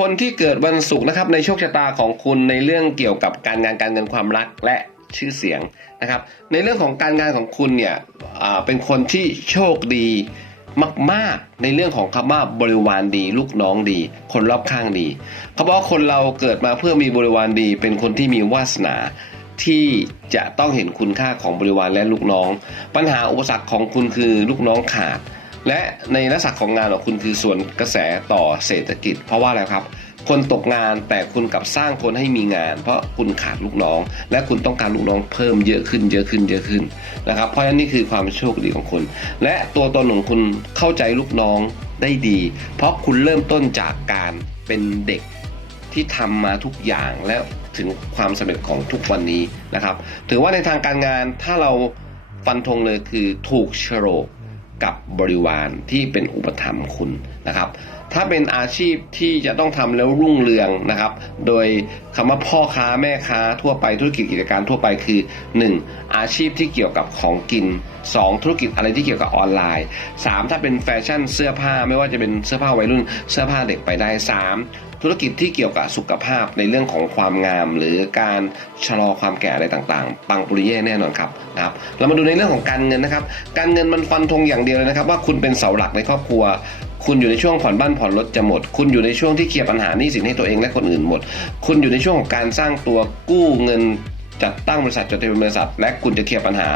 คนที่เกิดวันศุกร์นะครับในโชคชะตาของคุณในเรื่องเกี่ยวกับการงานการเงินความรักและชื่อเสียงนะครับ ในเรื่องของการงานของคุณเนี่ยเป็นคนที่โชคดีมาก ๆ ในเรื่องของคำว่าบริวารดี ลูกน้องดี คนรอบข้างดีเขาบอกว่าคนเราเกิดมาเพื่อมีบริวารดี เป็นคนที่มีวาสนาที่จะต้องเห็นคุณค่าของบริวารและลูกน้อง ปัญหาอุปสรรคของคุณคือลูกน้องขาด และในลักษณะของงานของคุณคือส่วนกระแสต่อเศรษฐกิจ เพราะว่าอะไรครับ คนตกงานแต่คุณกลับสร้างคนให้มีงาน เพราะคุณขาดลูกน้อง และคุณต้องการลูกน้องเพิ่มเยอะขึ้นเยอะขึ้นเยอะขึ้นนะครับ เพราะฉะนั้นนี่คือความโชคดีของคุณ และตัวตนของคุณเข้าใจลูกน้องได้ดี เพราะคุณเริ่มต้นจากการเป็นเด็กที่ทำมาทุกอย่างและถึงความสำเร็จของทุกวันนี้นะครับ ถือว่าในทางการงานถ้าเราฟันธงเลยคือถูกโฉลก กับบริวารที่เป็นอุปถัมภ์คุณนะครับ ถ้าเป็นอาชีพที่จะต้องทำแล้วรุ่งเรืองนะครับ โดยคำว่าพ่อค้าแม่ค้าทั่วไปธุรกิจกิจการทั่วไปคือ 1. อาชีพที่เกี่ยวกับของกิน 2. ธุรกิจอะไรที่เกี่ยวกับออนไลน์ 3. ถ้าเป็นแฟชั่นเสื้อผ้าไม่ว่าจะเป็นเสื้อผ้าวัยรุ่นเสื้อผ้าเด็กไปได้ 3. ธุรกิจที่เกี่ยวกับสุขภาพในเรื่องของความงาม หรือการชะลอความแก่อะไรต่างๆ ปังปุริเย่แน่นอนครับนะครับ เรามาดูในเรื่องของการเงินนะครับ การเงินมันฟันธงอย่างเดียวเลยนะครับ ว่าคุณเป็นเสาหลักในครอบครัวคุณอยู่ในช่วงผ่อนบ้านผ่อนรถจะหมด คุณอยู่ในช่วงที่เคลียร์ปัญหาหนี้สินให้ตัวเองและคนอื่นหมด คุณอยู่ในช่วงของการสร้างตัวกู้เงินจัดตั้งบริษัทจดทะเบียนบริษัท และคุณจะเคลียร์ปัญหา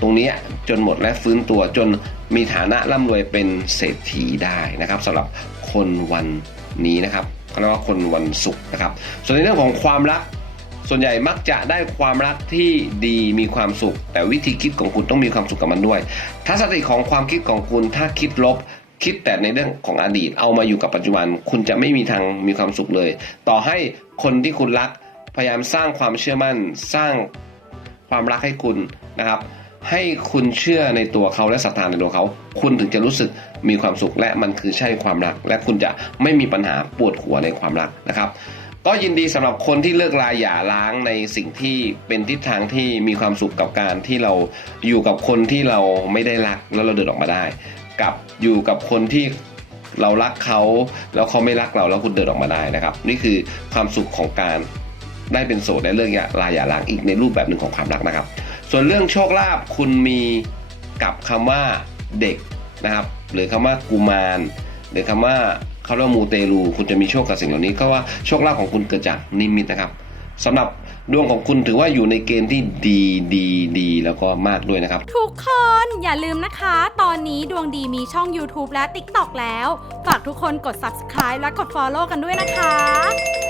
ตรงนี้จนหมดและฟื้นตัวจนมีฐานะร่ำรวยเป็นเศรษฐีได้นะครับสำหรับคนวัน นี้นะครับเขาเรียกว่าคนวันศุกร์นะครับ ส่วนในเรื่องของความรัก ส่วนใหญ่มักจะได้ความรักที่ดีมีความสุข แต่วิธีคิดของคุณต้องมีความสุขกับมันด้วย ทัศนคติของความคิดของคุณถ้าคิดลบคิดแต่ในเรื่องของอดีตเอามาอยู่กับปัจจุบัน คุณจะไม่มีทางมีความสุขเลย ต่อให้คนที่คุณรัก พยายามสร้างความเชื่อมั่น สร้างความรักให้คุณนะครับ ให้คุณเชื่อในตัวเขาและศรัทธาในตัวเขา คุณถึงจะรู้สึกมีความสุขและมันคือใช่ความรัก และคุณจะไม่มีปัญหาปวดหัวในความรักนะครับ ก็ยินดีสำหรับคนที่เลิกลาหย่าร้างในสิ่งที่เป็นทิศทางที่มีความสุขกับการที่เราอยู่กับคนที่เราไม่ได้รักแล้วเราเดินออกมาได้ กับอยู่กับคนที่เรารักเขาแล้วเขาไม่รักเราแล้วคุณเดินออกมาได้นะครับ นี่คือความสุขของการได้เป็นโสดและเลิกลาหย่าร้างอีกในรูปแบบหนึ่งของความรักนะครับ ส่วนเรื่องโชคลาภคุณมีกับคำว่าเด็กนะครับ หรือคำว่ากุมาร หรือคำว่าเขาเรียกว่ามูเตลูคุณจะมีโชคกับสิ่งเหล่านี้ก็ว่าโชคลาภของคุณเกิดจากนิมิตนะครับสำหรับดวงของคุณถือว่าอยู่ในเกณฑ์ที่ดีดีดีแล้วก็มากด้วยนะครับ ทุกคนอย่าลืมนะคะ ตอนนี้ดวงดีมีช่อง YouTube และ TikTok แล้ว ฝากทุกคนกด subscribe และกด follow กันด้วยนะคะ